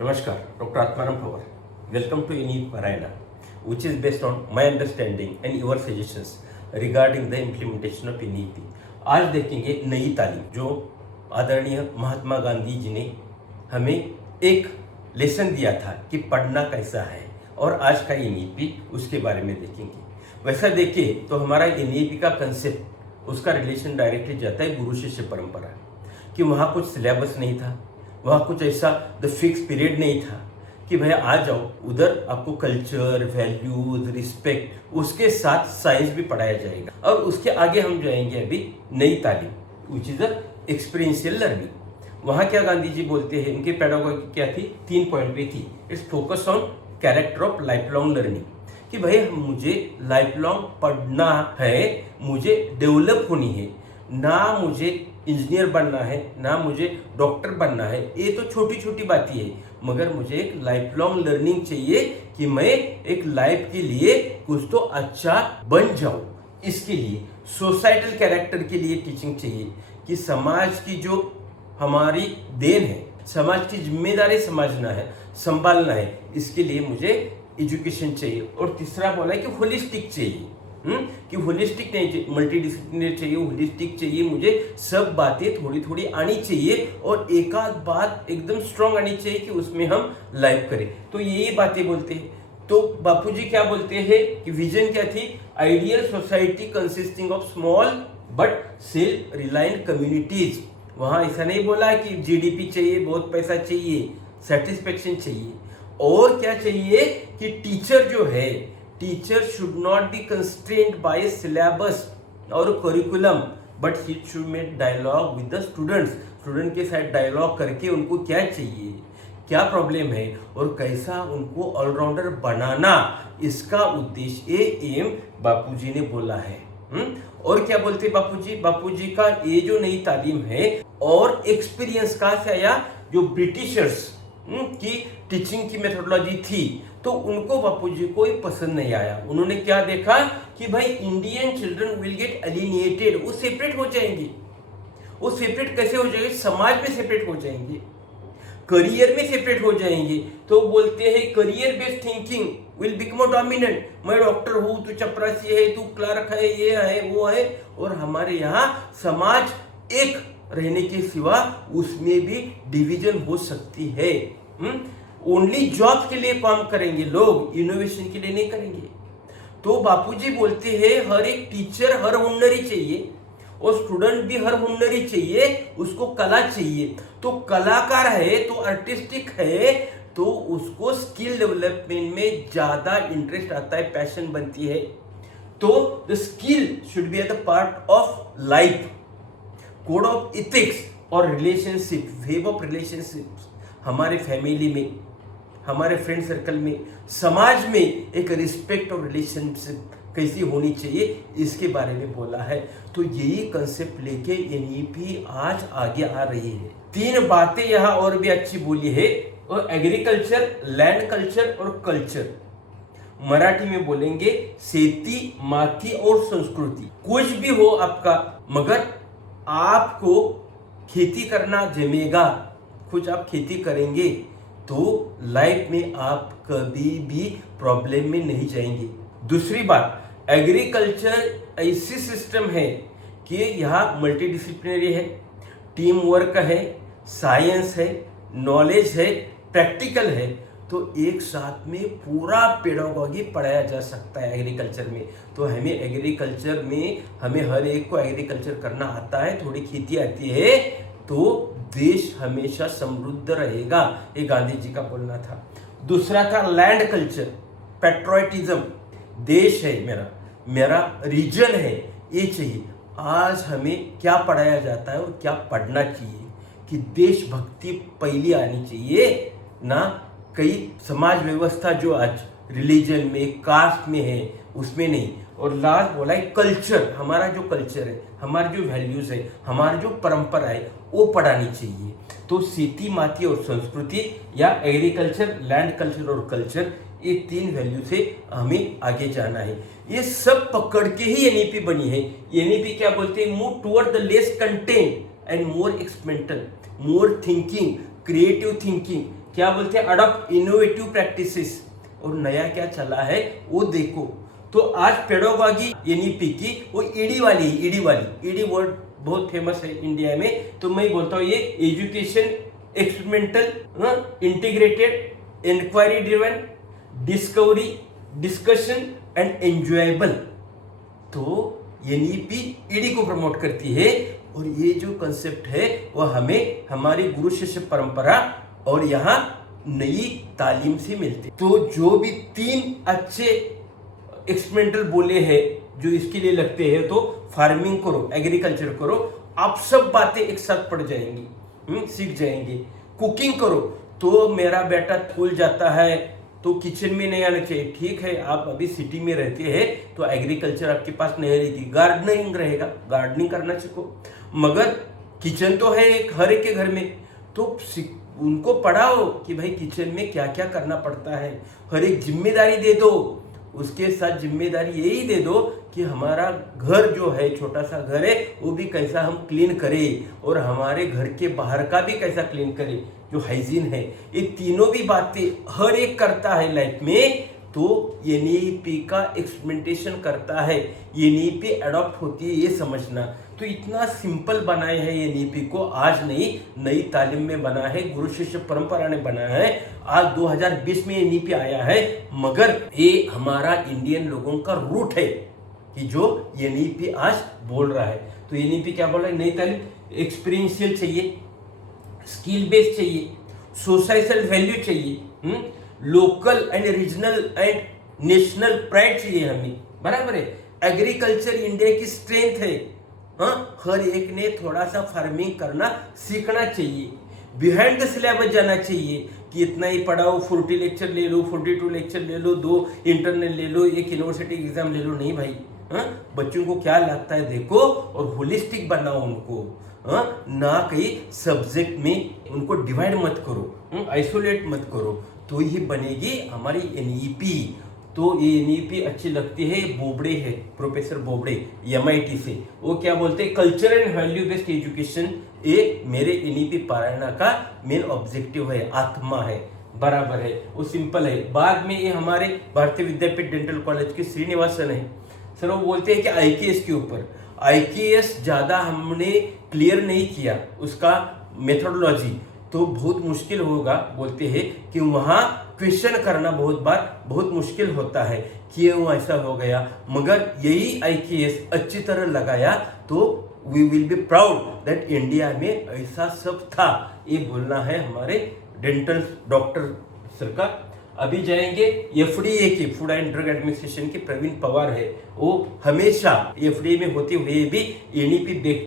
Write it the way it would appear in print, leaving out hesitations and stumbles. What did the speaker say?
Namaskar, Dr. Atmaram Pawar. Welcome to Unique Parayana, which is based on my understanding and your suggestions regarding the implementation of NEP. आज देखेंगे नई तालीम जो आदरणीय महात्मा गांधी जी ने हमें एक लेसन दिया था कि पढ़ना कैसा है, और आज का NEP उसके बारे में देखेंगे। वैसा देखिए तो हमारा NEP का कंसेप्ट, उसका रिलेशन डायरेक्टली जाता है गुरु शिष्य परंपरा, कि वहाँ कुछ सिलेबस नहीं था, वहाँ कुछ ऐसा द फिक्स पीरियड नहीं था कि भैया आ जाओ, उधर आपको कल्चर, वैल्यूज, रिस्पेक्ट, उसके साथ साइंस भी पढ़ाया जाएगा। और उसके आगे हम जाएंगे अभी नई तालीम, विच इज एक्सपीरियंशियल लर्निंग। वहाँ क्या गांधी जी बोलते हैं, उनकी पेडागोगी क्या थी, 3 पॉइंट पे थी। It's focus on character of life long learning, कि भाई मुझे लाइफ लॉन्ग पढ़ना है, मुझे डेवलप होनी है, ना मुझे इंजीनियर बनना है, ना मुझे डॉक्टर बनना है। ये तो छोटी छोटी बातें है, मगर मुझे एक लाइफ लॉन्ग लर्निंग चाहिए कि मैं एक लाइफ के लिए कुछ तो अच्छा बन जाऊं। इसके लिए सोसाइटल कैरेक्टर के लिए टीचिंग चाहिए, कि समाज की जो हमारी देन है, समाज की जिम्मेदारी समझना है, संभालना है, इसके लिए मुझे एजुकेशन चाहिए। और तीसरा बोला है कि होलिस्टिक चाहिए, कि होलिस्टिक नहीं चाहिए, मल्टी डिसिप्लिनरी चाहिए, होलिस्टिक चाहिए। मुझे सब बातें थोड़ी थोड़ी आनी चाहिए और एक आध बात एकदम स्ट्रांग आनी चाहिए कि उसमें हम लाइव करें। तो यही बातें बोलते हैं। तो बापूजी क्या बोलते हैं कि विजन क्या थी, ideal society consisting of small but self reliant communities. वहां ऐसा नहीं बोला कि जीडीपी चाहिए, बहुत पैसा चाहिए, सेटिस्फेक्शन चाहिए। और क्या चाहिए कि टीचर जो है, teacher should not be constrained by syllabus और curriculum, but he should make dialogue with the students. Student के साथ डायलॉग करके उनको क्या चाहिए, क्या प्रॉब्लम है, और कैसा उनको ऑलराउंडर बनाना, इसका उद्देश्य एम बापूजी ने बोला है। और क्या बोलते बापूजी, बापूजी का ये जो नई तालीम है और एक्सपीरियंस कहाँ से आया, जो ब्रिटिशर्स की टीचिंग की मेथोडोलॉजी थी, तो उनको बापूजी को पसंद नहीं आया। उन्होंने क्या देखा कि भाई इंडियन चिल्ड्रन विल गेट एलिनिएटेड, वो सेपरेट हो जाएंगे। वो सेपरेट कैसे हो जाएंगे, समाज में सेपरेट हो जाएंगे, करियर में सेपरेट हो जाएंगे। तो बोलते हैं career based thinking will become dominant. मैं डॉक्टर हूँ, तू चपरासी है, तू क्लर्क है, ये है वो है। और हमारे यहाँ समाज एक रहने के सिवा उसमें भी डिवीजन हो सकती है। ओनली जॉब के लिए काम करेंगे लोग, इनोवेशन के लिए नहीं करेंगे। तो बापूजी बोलते हैं हर एक टीचर हर हुनरी चाहिए, और स्टूडेंट भी हर हुनरी चाहिए, उसको कला चाहिए। तो कलाकार है, तो आर्टिस्टिक है, तो उसको स्किल डेवलपमेंट में ज्यादा इंटरेस्ट आता है, पैशन बनती है। तो the skill should be at the part of life, code of ethics और रिलेशनशिप, वेव ऑफ रिलेशनशिप, हमारे फैमिली में, हमारे फ्रेंड सर्कल में, समाज में एक रिस्पेक्ट और रिलेशनशिप कैसी होनी चाहिए, इसके बारे में बोला है। तो यही कंसेप्ट लेके एनईपी आज आगे आ रही है। 3 बातें यहाँ और भी अच्छी बोली है, और एग्रीकल्चर, लैंड कल्चर और कल्चर। मराठी में बोलेंगे शेती, माती और संस्कृति। कुछ भी हो आपका, मगर आपको खेती करना जमेगा, कुछ आप खेती करेंगे तो लाइफ में आप कभी भी प्रॉब्लम में नहीं जाएंगे। दूसरी बात, एग्रीकल्चर ऐसी सिस्टम है कि यहाँ मल्टीडिसिप्लिनरी है, टीम वर्क है, साइंस है, नॉलेज है, प्रैक्टिकल है। तो एक साथ में पूरा पेडागोगी पढ़ाया जा सकता है एग्रीकल्चर में। तो हमें एग्रीकल्चर में, हमें हर एक को एग्रीकल्चर करना आता है, थोड़ी खेती आती है, तो देश हमेशा समृद्ध रहेगा, ये गांधी जी का बोलना था। दूसरा था लैंड कल्चर, पैट्रियटिज्म, देश है मेरा, मेरा रीजन है, ये चाहिए। आज हमें क्या पढ़ाया जाता है और क्या पढ़ना चाहिए, कि देशभक्ति पहली आनी चाहिए, ना कई समाज व्यवस्था जो आज रिलीजन में, कास्ट में है, उसमें नहीं। और लास्ट बोला है कल्चर, हमारा जो कल्चर है, हमारे जो वैल्यूज है, हमारी जो परंपरा है, वो पढ़ानी चाहिए। तो खेती, माती और संस्कृति, या एग्रीकल्चर, लैंड कल्चर और कल्चर, ये 3 वैल्यू से हमें आगे जाना है। ये सब पकड़ के ही एनईपी बनी है। एनईपी क्या बोलते हैं, move toward the less content and more experimental, more thinking, creative thinking, क्या बोलते हैं, अडॉप्ट इनोवेटिव प्रैक्टिसेस, और नया क्या चला है वो देखो। तो आज पेडागोजी एनईपी की वो ईडी वर्ड बहुत फेमस है इंडिया में, तो मैं बोलता हूँ ये education experimental integrated inquiry driven discovery discussion and enjoyable. तो एनईपी ईडी को प्रमोट करती है, और ये जो कंसेप्ट है वो हमें हमारी गुरु शिष्य परंपरा और यहाँ नई तालीम से मिलते। तो जो भी 3 अच्छे एक्सपेरिमेंटल बोले हैं जो इसके लिए लगते हैं, तो फार्मिंग करो, एग्रीकल्चर करो, आप सब बातें एक साथ पड़ जाएंगी, सीख जाएंगे। कुकिंग करो, तो मेरा बेटा स्कूल जाता है तो किचन में नहीं आना चाहिए, ठीक है, आप अभी सिटी में रहते हैं तो एग्रीकल्चर आपके पास नहीं रहेगी, गार्डनिंग रहेगा, गार्डनिंग करना सीखो। मगर किचन तो है हर एक के घर में, तो उनको पढ़ाओ कि भाई किचन में क्या क्या करना पड़ता है, हर एक जिम्मेदारी दे दो। उसके साथ जिम्मेदारी यही दे दो कि हमारा घर जो है, छोटा सा घर है, वो भी कैसा हम क्लीन करें, और हमारे घर के बाहर का भी कैसा क्लीन करें, जो हाइजीन है। ये तीनों भी बातें हर एक करता है लाइफ में, तो एनईपी का एक्सपेरिमेंटेशन करता है, एनईपी अडॉप्ट होती है, ये समझना। तो इतना सिंपल बनाए है एनईपी को, आज नहीं नई तालीम में बना है, गुरु शिष्य परंपरा ने बनाया है, आज 2020 में एनईपी आया है। मगर ये हमारा इंडियन लोगों का रूट है कि जो एनईपी आज बोल रहा है। तो एनईपी क्या बोल रहा है, नई तालीम एक्सपीरियंशियल चाहिए, स्किल बेस्ड चाहिए, सोसाइटल वैल्यू चाहिए, local and regional and national pride चाहिए हमें, बराबर है। एग्रीकल्चर इंडिया की स्ट्रेंथ है, हाँ, हर एक ने थोड़ा सा फार्मिंग करना सीखना चाहिए, बिहाइंड द सिलेबस जाना चाहिए कि इतना ही पढ़ाओ, 40 लेक्चर ले लो, 42 लेक्चर ले लो, 2 इंटरनल ले लो, 1 यूनिवर्सिटी एग्जाम ले लो, नहीं भाई। हाँ, बच्चों को क्या लगता है देखो, और होलिस्टिक बनाओ उनको, हाँ, ना कहीं सब्जेक्ट में उनको डिवाइड मत करो, आइसोलेट मत करो, तो ही बनेगी हमारी एनईपी। तो ये एनईपी अच्छी लगती है। बोबड़े है, प्रोफेसर बोबड़े MIT से, वो क्या बोलते हैं, culture and value based education ये मेरे एनईपी पारायण का मेन ऑब्जेक्टिव है, आत्मा है, बराबर है, वो सिंपल है। बाद में ये हमारे भारतीय विद्यापीठ डेंटल कॉलेज के श्रीनिवासन है सर, वो बोलते हैं कि IKS के ऊपर, IKS ज़्यादा हमने क्लियर नहीं किया उसका मेथोडोलॉजी, तो बहुत मुश्किल होगा, बोलते हैं कि वहाँ क्वेश्चन करना बहुत बार बहुत मुश्किल होता है कि वो ऐसा हो गया। मगर यही IKS अच्छी तरह लगाया तो we will be proud that India में ऐसा सब था, ये बोलना है हमारे डेंटल डॉक्टर सर का। अभी जाएंगे FDA की, फूड एंड ड्रग एडमिनिस्ट्रेशन के प्रवीण पवार है, वो हमेशा FDA में होते हुए भी एनईपी